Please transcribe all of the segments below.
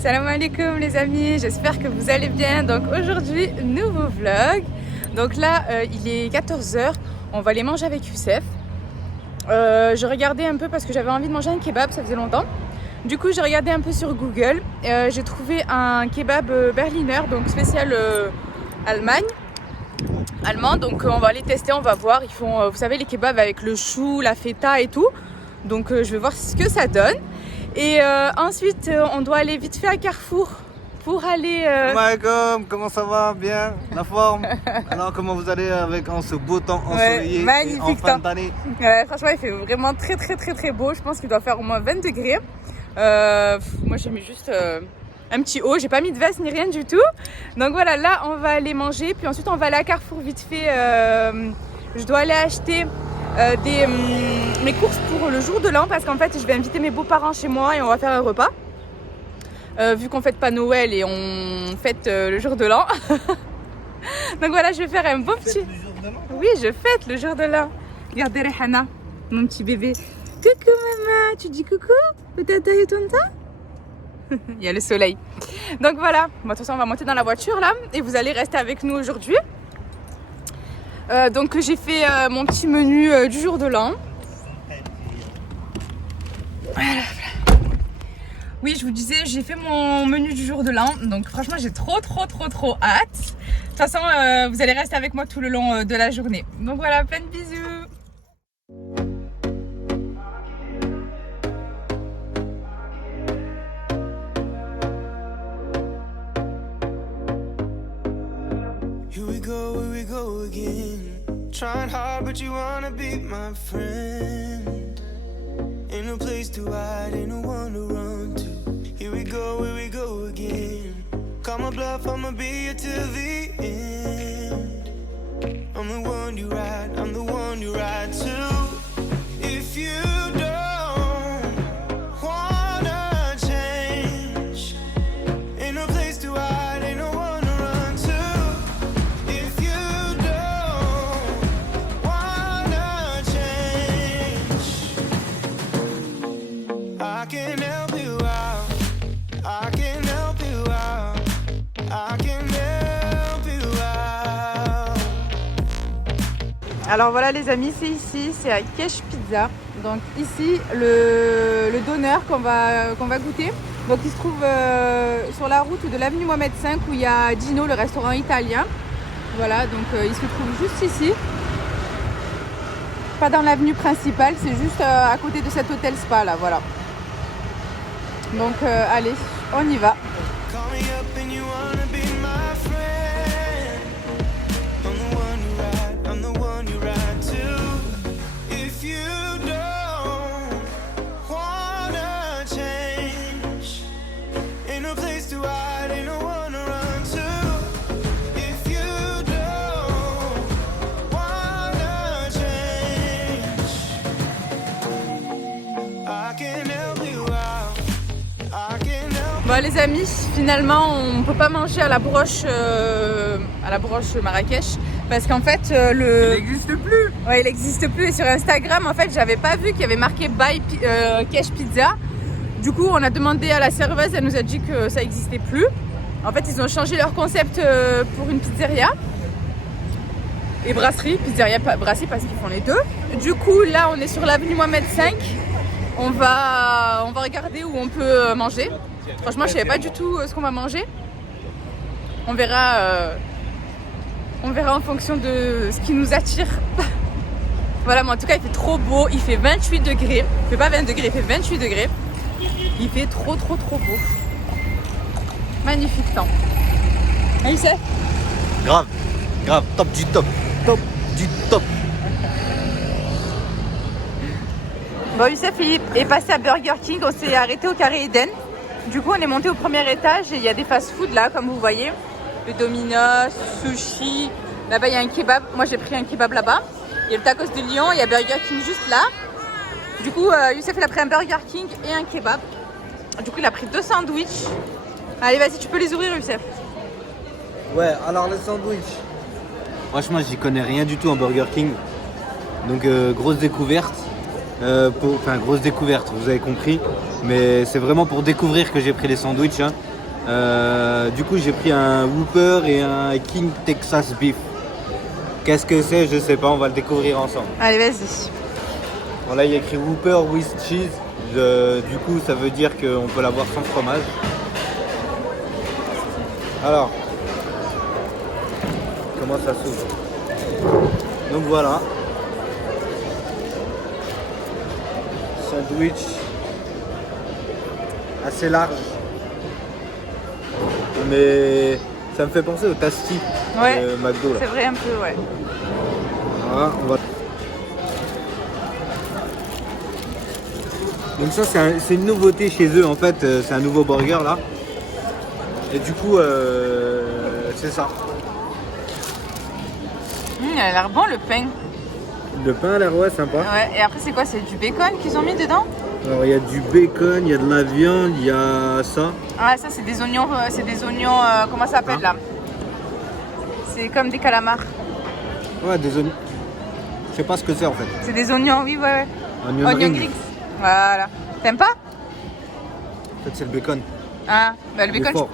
Salam alaikum les amis, j'espère que vous allez bien. Donc aujourd'hui, nouveau vlog. Donc là, il est 14h, on va aller manger avec Youssef. Je regardais un peu parce que j'avais envie de manger un kebab, ça faisait longtemps. Du coup, j'ai regardé un peu sur Google. J'ai trouvé un kebab berliner, donc spécial allemand. Donc on va aller tester, on va voir. Ils font, vous savez, les kebabs avec le chou, la feta et tout. Donc je vais voir ce que ça donne. Et ensuite, on doit aller vite fait à Carrefour pour aller... Salam alaikum, comment ça va? Bien? La forme? Alors comment vous allez avec ce beau temps ensoleillé magnifique et en fin d'année? Franchement, il fait vraiment très beau. Je pense qu'il doit faire au moins 20 degrés. Moi, j'ai mis juste un petit haut. J'ai pas mis de veste ni rien du tout. Donc voilà, là, on va aller manger. Puis ensuite, on va aller à Carrefour vite fait. Je dois aller acheter... mes courses pour le jour de l'an parce qu'en fait je vais inviter mes beaux-parents chez moi et on va faire un repas vu qu'on fête pas Noël et on fête le jour de l'an. Donc voilà, je vais faire un beau petit... Oui, je fête le jour de l'an. Regardez Rehana, mon petit bébé. Coucou maman, tu dis coucou? Tata et tonta? Il y a le soleil. Donc voilà, bon, de toute façon on va monter dans la voiture là et vous allez rester avec nous aujourd'hui. Donc j'ai fait mon petit menu du jour de l'an. Voilà. Oui, je vous disais, j'ai fait mon menu du jour de l'an. Donc franchement, j'ai trop hâte. De toute façon, vous allez rester avec moi tout le long de la journée. Donc voilà, plein de bisous. Here we go again. Trying hard, but you wanna be my friend. Ain't no place to hide, ain't no one to run to. Here we go again. Call my bluff, I'ma be here till the end. I'm the one you ride to. If you don't wanna change, ain't no place to hide, ain't no one to run to. If you don't wanna change, I can help you out. I can help you out. I can help you out. Alors voilà les amis, c'est ici, c'est à Kesh Pizza. Donc ici, le donneur qu'on va goûter. Donc il se trouve sur la route de l'avenue Mohamed V où il y a Gino, le restaurant italien. Voilà, donc il se trouve juste ici. Pas dans l'avenue principale, c'est juste à côté de cet hôtel spa là, voilà. Donc allez, on y va. Call me up and you wanna be my friend. I'm the one you ride to. If you don't wanna change, ain't no place to hide, ain't no one to run to. If you don't wanna change, I can help you out. I can help. Bon les amis, finalement on peut pas manger à la broche Marrakech parce qu'en fait Il n'existe plus. ouais, il n'existe plus et sur Instagram en fait j'avais pas vu qu'il y avait marqué By Kesh Pizza. Du coup on a demandé à la serveuse, elle nous a dit que ça n'existait plus. En fait ils ont changé leur concept pour une pizzeria et brasserie, pizzeria brasserie parce qu'ils font les deux. Du coup là on est sur l'avenue Mohamed V. On va regarder où on peut manger. Franchement, je savais pas du tout ce qu'on va manger. On verra en fonction de ce qui nous attire. Voilà, mais en tout cas, il fait trop beau. Il fait 28 degrés. Il fait pas 20 degrés, il fait 28 degrés. Il fait trop beau. Magnifique temps. Ah, Youssef ? Grave, top du top. Bon, Youssef est passé à Burger King. On s'est arrêté au Carré Eden. Du coup, on est monté au premier étage et il y a des fast-food là, comme vous voyez. Le Domino's, sushi. Là-bas, il y a un kebab. Moi, j'ai pris un kebab là-bas. Il y a le tacos de Lyon. Il y a Burger King juste là. Du coup, Youssef, il a pris un Burger King et un kebab. Du coup, il a pris 2 sandwichs. Allez, vas-y, tu peux les ouvrir, Youssef. Ouais, alors les sandwichs. Franchement, j'y connais rien du tout en Burger King. Donc, grosse découverte. Grosse découverte, vous avez compris. Mais c'est vraiment pour découvrir que j'ai pris les sandwichs. Hein. Du coup, j'ai pris un Whopper et un King Texas Beef. Qu'est-ce que c'est? Je sais pas, on va le découvrir ensemble. Allez, vas-y. Bon, là, il y a écrit Whopper with cheese. Du coup, ça veut dire qu'on peut l'avoir sans fromage. Alors, comment ça s'ouvre? Donc voilà. Sandwich assez large. Mais ça me fait penser au Tasty Ouais, de McDo là. c'est vrai un peu, ouais. Voilà, on va... Donc ça c'est une nouveauté chez eux en fait, c'est un nouveau burger là. Et du coup c'est ça. Il a l'air bon le pain. Le pain a l'air ouais sympa. Ouais, et après c'est quoi? C'est du bacon qu'ils ont mis dedans? Alors il y a du bacon, il y a de la viande, il y a ça. Ah ça c'est des oignons, comment ça s'appelle là? C'est comme des calamars. Ouais, des oignons. Je sais pas ce que c'est en fait. C'est des oignons, oui, ouais. Onion Onion rings. rings. Voilà. T'aimes pas? En fait c'est le bacon. Ah, bah le Il est bacon. fort.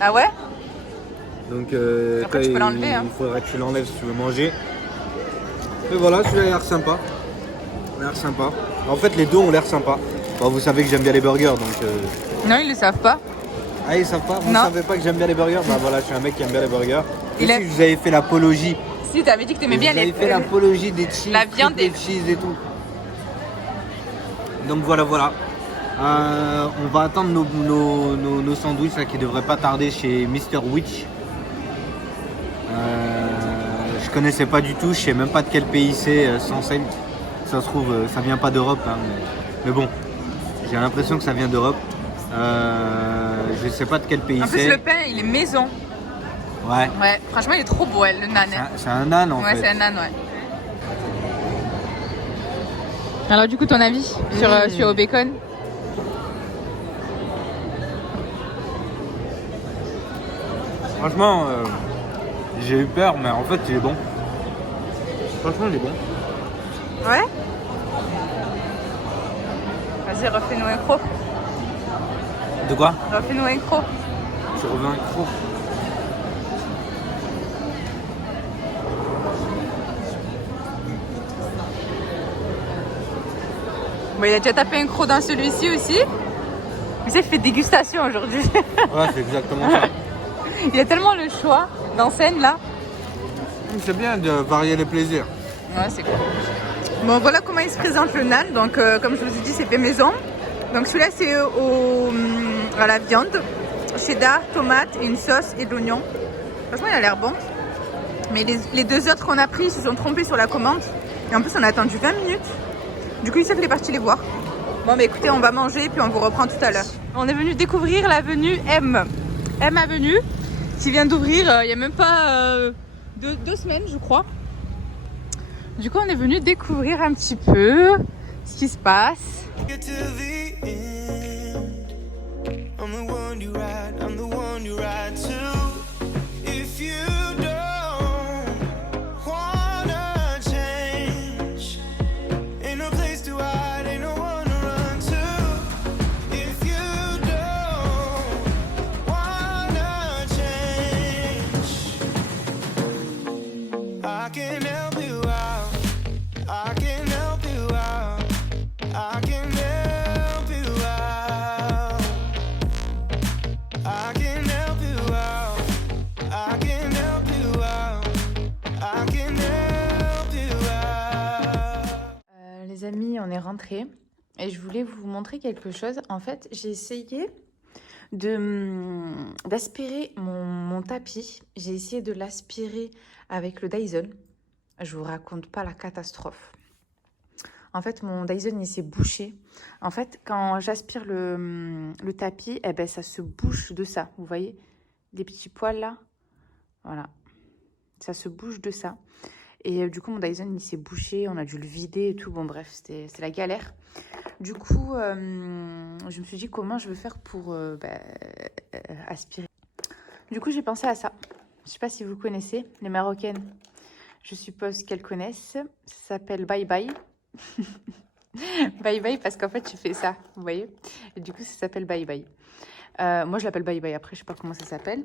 Ah ouais? Donc Après, tu peux l'enlever, hein. il faudrait que tu l'enlèves si tu veux manger. Et voilà, celui-là a l'air sympa. Il a l'air sympa. En fait les deux ont l'air sympa. Bon, vous savez que j'aime bien les burgers donc... Non, ils le savent pas. Ah ils savent pas? Vous Non. savez pas que j'aime bien les burgers? Bah voilà, je suis un mec qui aime bien les burgers. Il Et a- si je vous avais fait l'apologie. Si, t'avais dit que t'aimais bien Vous avez les... fait l'apologie des cheese, la viande des et- cheese et tout. Donc voilà. On va attendre nos sandwichs là, qui devraient pas tarder chez Mr. Witch. Je connaissais pas du tout, je sais même pas de quel pays c'est sans scène. Ça se trouve, ça vient pas d'Europe, hein, mais bon, j'ai l'impression que ça vient d'Europe. Je sais pas de quel pays En plus, c'est. le pain, il est maison. Ouais, Ouais, franchement, il est trop beau, ouais, le nan. c'est un âne en Ouais, fait. c'est un nan, ouais. Alors, du coup, ton avis sur au bacon? Franchement, j'ai eu peur, mais en fait, il est bon. Franchement, il est bon. Ouais. Vas-y, refais-nous un croc. De quoi? Refais-nous un croc. Je reviens trop. Bon, il a déjà tapé un croc dans celui-ci aussi. Mais ça, il fait dégustation aujourd'hui. Ouais, c'est exactement ça. Il a tellement le choix dans scène là. C'est bien de varier les plaisirs. Ouais, c'est cool. Bon, voilà comment il se présente le nan. Donc, comme je vous ai dit, c'est fait maison. Donc, celui-là, c'est à la viande, cheddar, tomate, et une sauce et de l'oignon. Franchement, il a l'air bon. Mais les deux autres qu'on a pris, ils se sont trompés sur la commande. Et en plus, on a attendu 20 minutes. Du coup, il est parti les voir. Bon, mais écoutez, on va manger puis on vous reprend tout à l'heure. On est venu découvrir l'avenue M. M Avenue, qui vient d'ouvrir il n'y a même pas 2 semaines, je crois. Du coup, on est venu découvrir un petit peu ce qui se passe. Get to the end. I'm the one you ride, I'm the one you ride to. If you don't wanna change, ain't no place to hide, ain't no one to run to. If you don't wanna change, I can help you out. I can help you out. I can help you out. I can help you out. I can help you out. I can help you out. Les amis, on est rentrés et je voulais vous montrer quelque chose. En fait, j'ai essayé d'aspirer mon tapis. J'ai essayé de l'aspirer avec le Dyson. Je vous raconte pas la catastrophe. En fait, mon Dyson, il s'est bouché. En fait, quand j'aspire le tapis, eh ben, ça se bouche de ça. Vous voyez les petits poils là? Voilà. Ça se bouche de ça. Et du coup, mon Dyson, il s'est bouché. On a dû le vider et tout. Bon, bref, c'était la galère. Du coup, je me suis dit comment je veux faire pour aspirer. Du coup, j'ai pensé à ça. Je ne sais pas si vous connaissez, les Marocaines. Je suppose qu'elles connaissent. Ça s'appelle Bye Bye. Bye Bye parce qu'en fait, tu fais ça, vous voyez. Et du coup, ça s'appelle Bye Bye. Moi, je l'appelle bye bye. Après, je sais pas comment ça s'appelle.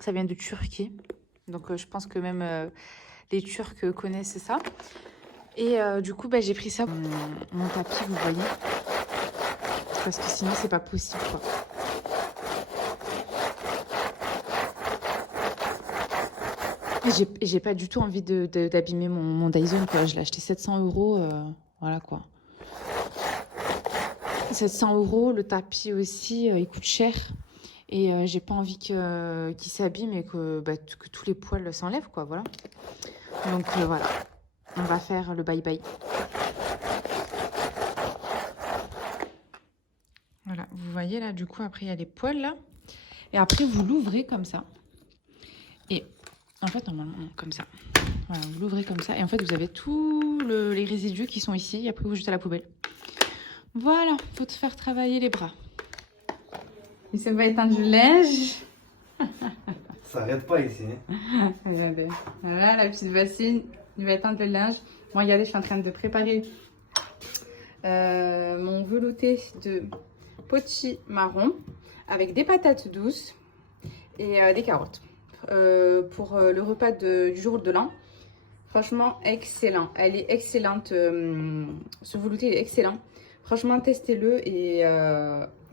Ça vient de Turquie. Donc, je pense que même les Turcs connaissent ça. Et du coup, j'ai pris ça. Mon tapis, vous voyez. Parce que sinon, c'est pas possible, quoi. J'ai pas du tout envie d'abîmer mon Dyson, quoi. Je l'ai acheté 700 €. Voilà, quoi. 700 €. Le tapis aussi, il coûte cher. Et j'ai pas envie qu'il s'abîme et que tous les poils s'enlèvent, quoi. Voilà. Donc, voilà. On va faire le bye-bye. Voilà. Vous voyez, là, du coup, après, il y a les poils, là. Et après, vous l'ouvrez comme ça. Et en fait, normalement, comme ça. Voilà, vous l'ouvrez comme ça. Et en fait, vous avez tous les résidus qui sont ici. Et après, vous jetez à la poubelle. Voilà, faut te faire travailler les bras. Et ça va éteindre du linge. Ça arrête pas ici. Hein. Regardez. Voilà, la petite bassine. Il va éteindre le linge. Bon, regardez, je suis en train de préparer mon velouté de potimarron avec des patates douces et des carottes. Pour le repas du jour de l'an. Franchement, excellent. Elle est excellente. Ce velouté est excellent. Franchement, testez-le et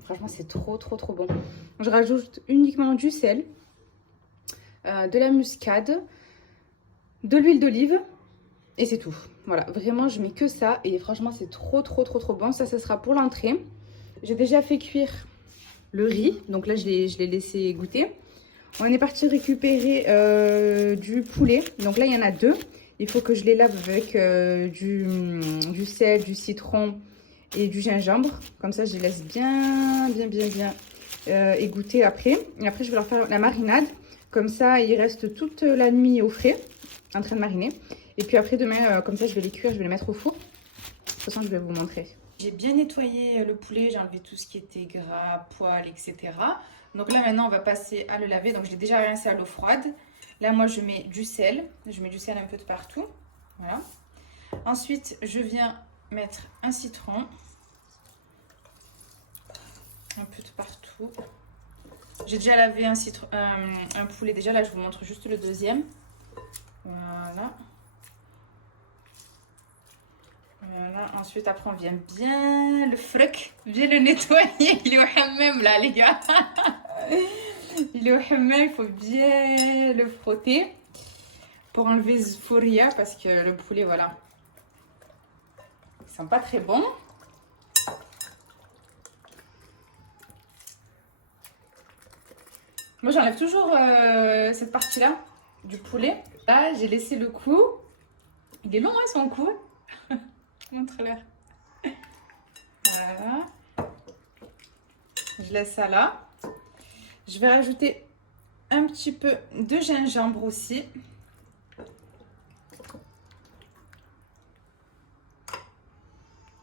franchement, c'est trop bon. Je rajoute uniquement du sel, de la muscade, de l'huile d'olive et c'est tout. Voilà, vraiment, je mets que ça et franchement, c'est trop bon. Ça sera pour l'entrée. J'ai déjà fait cuire le riz. Donc là, je l'ai laissé goûter. On est parti récupérer du poulet. Donc là, il y en a 2. Il faut que je les lave avec du sel, du citron et du gingembre. Comme ça, je les laisse bien égoutter après. Et après, je vais leur faire la marinade. Comme ça, ils restent toute la nuit au frais, en train de mariner. Et puis après, demain, comme ça, je vais les cuire, je vais les mettre au four. De toute façon, je vais vous montrer. J'ai bien nettoyé le poulet, j'ai enlevé tout ce qui était gras, poils, etc. Donc là, maintenant, on va passer à le laver. Donc, je l'ai déjà rincé à l'eau froide. Là, moi, je mets du sel. Je mets du sel un peu de partout. Voilà. Ensuite, je viens mettre un citron. Un peu de partout. J'ai déjà lavé un poulet. Déjà, là, je vous montre juste le deuxième. Voilà. Voilà. Ensuite, après, on vient bien le fric. Bien le nettoyer. Il est au hammam, là, les gars. Il est au hammam. Il faut bien le frotter pour enlever zfouria parce que le poulet, voilà, ils sont pas très bons. Moi, j'enlève toujours cette partie-là du poulet. Là, j'ai laissé le cou. Il est long, hein, son cou. Montre-leur. Voilà. Je laisse ça là. Je vais rajouter un petit peu de gingembre aussi.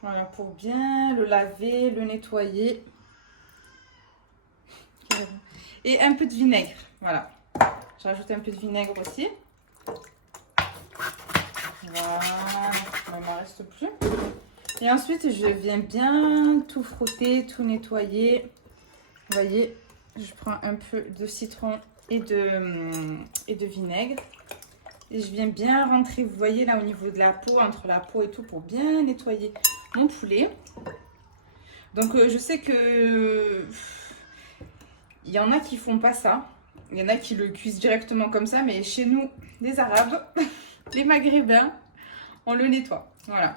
Voilà, pour bien le laver, le nettoyer. Et un peu de vinaigre. Voilà. Je rajoute un peu de vinaigre aussi. Voilà. Il ne m'en reste plus. Et ensuite, je viens bien tout frotter, tout nettoyer. Vous voyez, je prends un peu de citron et de vinaigre. Et je viens bien rentrer, vous voyez, là au niveau de la peau, entre la peau et tout, pour bien nettoyer mon poulet. Donc, je sais que il y en a qui font pas ça. Il y en a qui le cuisent directement comme ça. Mais chez nous, les Arabes, les Maghrébins, on le nettoie. Voilà.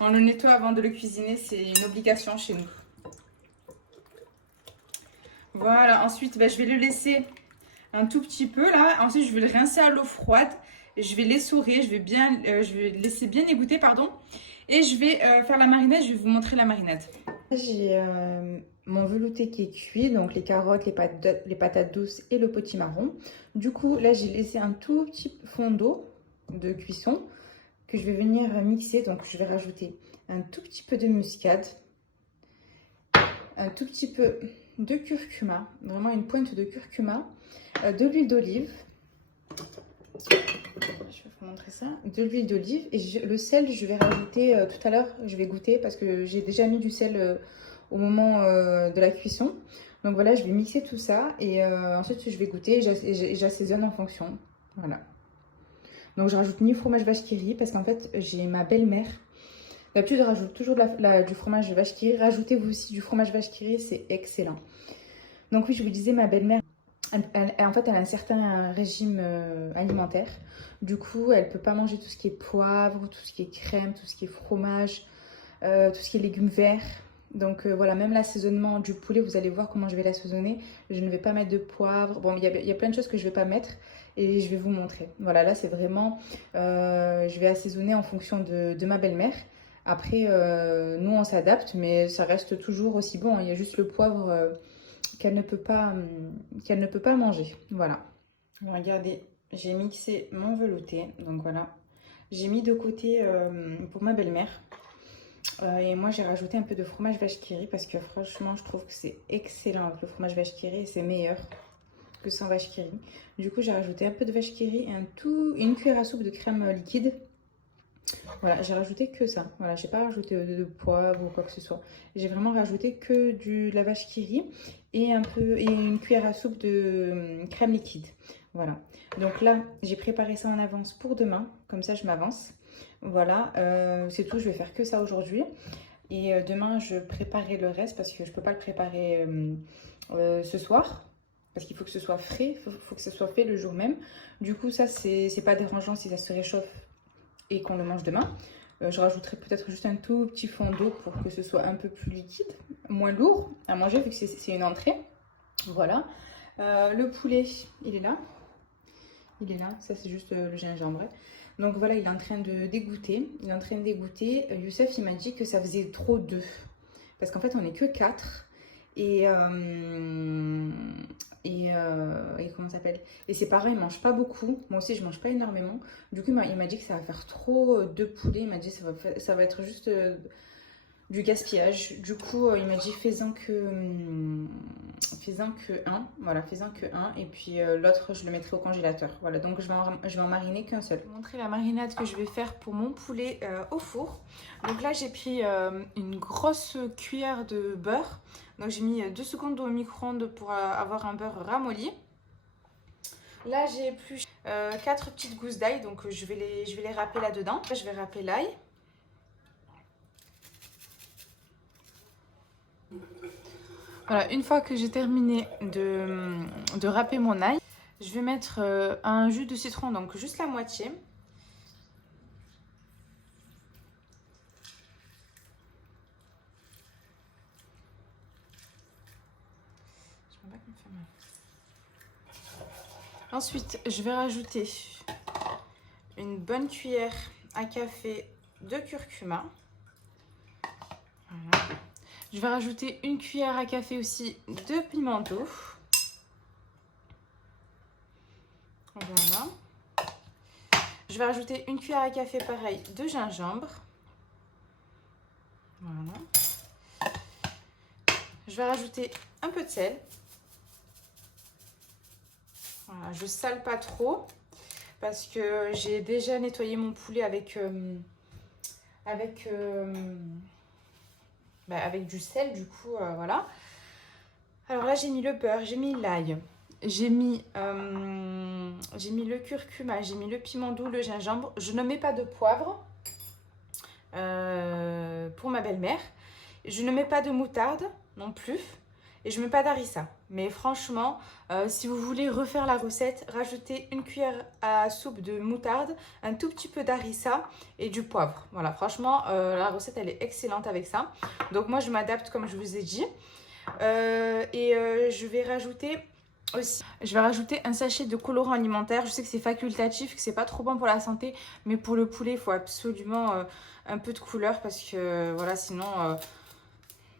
On le nettoie avant de le cuisiner. C'est une obligation chez nous. Voilà. Ensuite, je vais le laisser un tout petit peu là. Ensuite, je vais le rincer à l'eau froide. Et je vais l'essorer. Je vais le laisser bien égoutter, pardon. Et je vais faire la marinade. Je vais vous montrer la marinade. J'ai mon velouté qui est cuit, donc les carottes, les patates douces et le potimarron. Du coup, là, j'ai laissé un tout petit fond d'eau de cuisson que je vais venir mixer. Donc, je vais rajouter un tout petit peu de muscade, un tout petit peu de curcuma, vraiment une pointe de curcuma, de l'huile d'olive. Je vais vous montrer ça. De l'huile d'olive et le sel, je vais rajouter tout à l'heure. Je vais goûter parce que j'ai déjà mis du sel au moment de la cuisson. Donc voilà, je vais mixer tout ça et ensuite je vais goûter et j'assaisonne en fonction. Voilà. Donc je rajoute ni fromage vache qui rit parce qu'en fait j'ai ma belle-mère. D'habitude je rajoute toujours du fromage vache qui rit. Rajoutez-vous aussi du fromage vache qui rit, c'est excellent. Donc oui, je vous disais, ma belle-mère, en fait elle a un certain régime alimentaire. Du coup elle peut pas manger tout ce qui est poivre, tout ce qui est crème, tout ce qui est fromage, tout ce qui est légumes verts. Donc voilà, même l'assaisonnement du poulet, vous allez voir comment je vais l'assaisonner. Je ne vais pas mettre de poivre. Bon, il y a plein de choses que je ne vais pas mettre et je vais vous montrer. Voilà, là c'est vraiment, je vais assaisonner en fonction de ma belle-mère. Après, nous on s'adapte, mais ça reste toujours aussi bon. Il y a juste le poivre qu'elle ne peut pas manger. Voilà. Regardez, j'ai mixé mon velouté. Donc voilà, j'ai mis de côté pour ma belle-mère. Et moi j'ai rajouté un peu de fromage vache qui rit parce que franchement je trouve que c'est excellent avec le fromage vache qui rit et c'est meilleur que sans vache qui rit. Du coup j'ai rajouté un peu de vache qui rit et une cuillère à soupe de crème liquide. Voilà, j'ai rajouté que ça. Voilà, j'ai pas rajouté de poivre ou quoi que ce soit. J'ai vraiment rajouté que de la vache qui rit et une cuillère à soupe de crème liquide. Voilà. Donc là, j'ai préparé ça en avance pour demain, comme ça je m'avance. Voilà, c'est tout, je vais faire que ça aujourd'hui. Et demain, je préparerai le reste parce que je ne peux pas le préparer ce soir. Parce qu'il faut que ce soit frais, il faut que ce soit fait le jour même. Du coup, ça, c'est pas dérangeant si ça se réchauffe et qu'on le mange demain. Je rajouterai peut-être juste un tout petit fond d'eau pour que ce soit un peu plus liquide, moins lourd à manger vu que c'est une entrée. Voilà. Le poulet, il est là. Il est là, ça c'est juste le gingembre. Donc voilà, il est en train de dégoûter. Youssef, il m'a dit que ça faisait trop d'œufs. Parce qu'en fait, on n'est que 4. Et comment ça s'appelle? Et ses parents, ils mangent pas beaucoup. Moi aussi, je mange pas énormément. Du coup, il m'a dit que ça va faire trop de poulet. Il m'a dit que ça va être juste du gaspillage. Du coup, il m'a dit fais-en que un. Voilà, fais-en que un. Et puis l'autre, je le mettrai au congélateur. Voilà, donc je vais en mariner qu'un seul. Je vais vous montrer la marinade que je vais faire pour mon poulet au four. Donc là, j'ai pris une grosse cuillère de beurre. Donc j'ai mis 2 secondes au micro-ondes pour avoir un beurre ramolli. Là, j'ai épluché 4 petites gousses d'ail. Donc je vais les râper là-dedans. Là, je vais râper l'ail. Voilà, une fois que j'ai terminé de râper mon ail, je vais mettre un jus de citron, donc juste la moitié. Ensuite, je vais rajouter une bonne cuillère à café de curcuma. Voilà. Je vais rajouter une cuillère à café aussi de pimento. Voilà. Je vais rajouter une cuillère à café pareil de gingembre. Voilà. Je vais rajouter un peu de sel. Voilà, je sale pas trop parce que j'ai déjà nettoyé mon poulet avec du sel, du coup, voilà. Alors là, j'ai mis le beurre, j'ai mis l'ail, j'ai mis le curcuma, j'ai mis le piment doux, le gingembre. Je ne mets pas de poivre pour ma belle-mère. Je ne mets pas de moutarde non plus. Et je ne mets pas d'harissa. Mais franchement, si vous voulez refaire la recette, rajoutez une cuillère à soupe de moutarde, un tout petit peu d'harissa et du poivre. Voilà, franchement, la recette, elle est excellente avec ça. Donc moi, je m'adapte comme je vous ai dit. Je vais rajouter aussi, un sachet de colorant alimentaire. Je sais que c'est facultatif, que c'est pas trop bon pour la santé. Mais pour le poulet, il faut absolument un peu de couleur parce que voilà, sinon...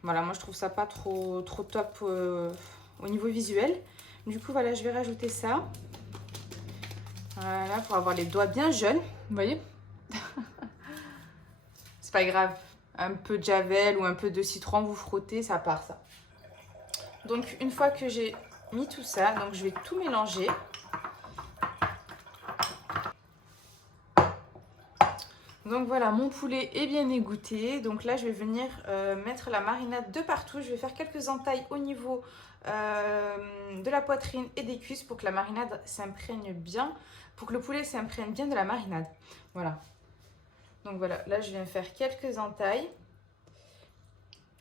Voilà, moi je trouve ça pas trop top au niveau visuel. Du coup, voilà, je vais rajouter ça. Voilà, pour avoir les doigts bien jaunes. Vous voyez? C'est pas grave. Un peu de javel ou un peu de citron, vous frottez, ça part ça. Donc, une fois que j'ai mis tout ça, donc je vais tout mélanger. Donc voilà, mon poulet est bien égoutté. Donc là, je vais venir mettre la marinade de partout. Je vais faire quelques entailles au niveau de la poitrine et des cuisses pour que la marinade s'imprègne bien, pour que le poulet s'imprègne bien de la marinade. Voilà. Donc voilà, là, je viens faire quelques entailles.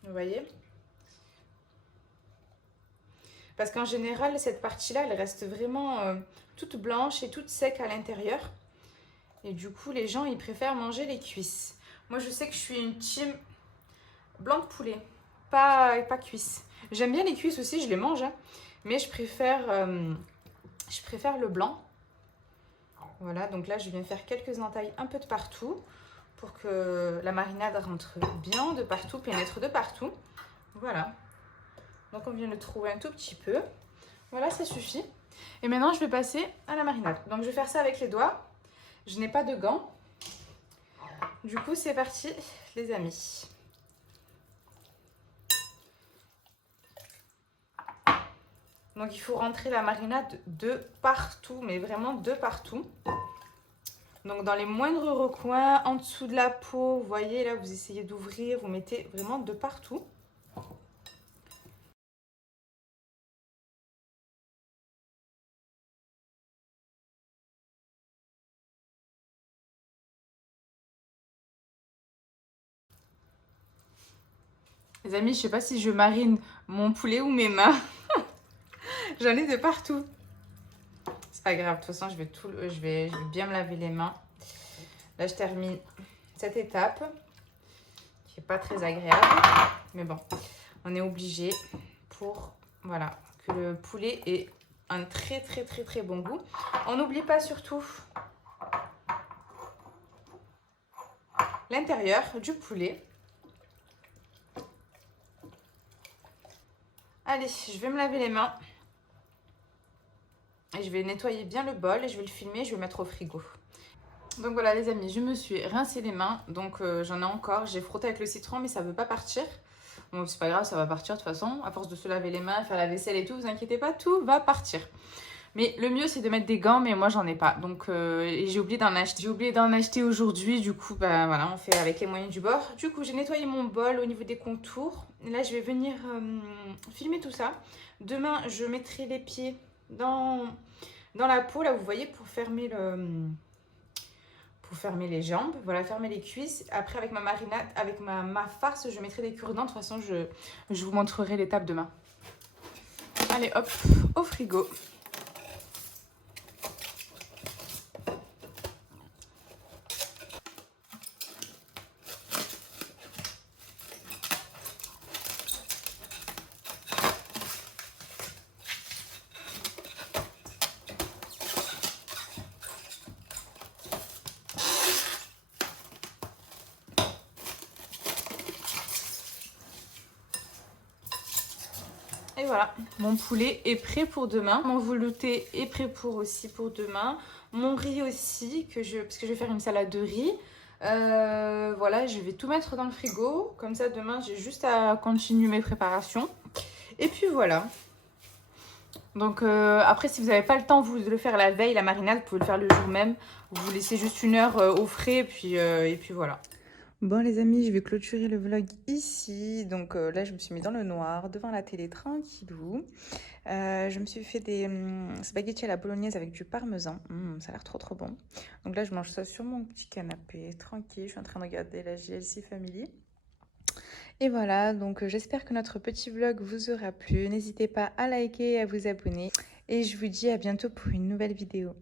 Vous voyez? Parce qu'en général, cette partie-là, elle reste vraiment toute blanche et toute sec à l'intérieur. Et du coup, les gens, ils préfèrent manger les cuisses. Moi, je sais que je suis une team blanc de poulet, pas cuisse. J'aime bien les cuisses aussi, je les mange, hein, mais je préfère le blanc. Voilà, donc là, je viens faire quelques entailles un peu de partout pour que la marinade rentre bien de partout, pénètre de partout. Voilà. Donc, on vient le trouver un tout petit peu. Voilà, ça suffit. Et maintenant, je vais passer à la marinade. Donc, je vais faire ça avec les doigts. Je n'ai pas de gants. Du coup, c'est parti, les amis. Donc, il faut rentrer la marinade de partout, mais vraiment de partout. Donc, dans les moindres recoins, en dessous de la peau, vous voyez, là, vous essayez d'ouvrir, vous mettez vraiment de partout. Les amis, je sais pas si je marine mon poulet ou mes mains. J'en ai de partout. C'est pas grave, de toute façon, je vais bien me laver les mains. Là, je termine cette étape qui est pas très agréable. Mais bon, on est obligé pour, voilà, que le poulet ait un très bon goût. On n'oublie pas surtout l'intérieur du poulet. Allez, je vais me laver les mains. Et je vais nettoyer bien le bol et je vais le filmer, je vais le mettre au frigo. Donc voilà les amis, je me suis rincé les mains. Donc j'en ai encore, j'ai frotté avec le citron mais ça ne veut pas partir. Bon c'est pas grave, ça va partir de toute façon. À force de se laver les mains, faire la vaisselle et tout, vous inquiétez pas, tout va partir. Mais le mieux c'est de mettre des gants, mais moi j'en ai pas. Donc et j'ai oublié d'en acheter. J'ai oublié d'en acheter aujourd'hui, du coup bah voilà, on fait avec les moyens du bord. Du coup j'ai nettoyé mon bol au niveau des contours. Et là je vais venir filmer tout ça. Demain je mettrai les pieds dans la peau, là vous voyez, pour fermer les jambes, voilà, fermer les cuisses. Après avec ma marinade, avec ma farce, je mettrai des cure-dents. De toute façon je vous montrerai l'étape demain. Allez hop, au frigo. Et voilà, mon poulet est prêt pour demain. Mon velouté est prêt aussi pour demain. Mon riz aussi, parce que je vais faire une salade de riz. Voilà, je vais tout mettre dans le frigo. Comme ça, demain, j'ai juste à continuer mes préparations. Et puis voilà. Donc après, si vous n'avez pas le temps vous de le faire la veille, la marinade, vous pouvez le faire le jour même. Vous laissez juste 1 heure au frais et puis voilà. Bon les amis, je vais clôturer le vlog ici. Donc là, je me suis mis dans le noir, devant la télé, tranquillou. Je me suis fait des spaghettis à la bolognaise avec du parmesan. Ça a l'air trop bon. Donc là, je mange ça sur mon petit canapé, tranquille. Je suis en train de regarder la JLC Family. Et voilà, donc j'espère que notre petit vlog vous aura plu. N'hésitez pas à liker et à vous abonner. Et je vous dis à bientôt pour une nouvelle vidéo.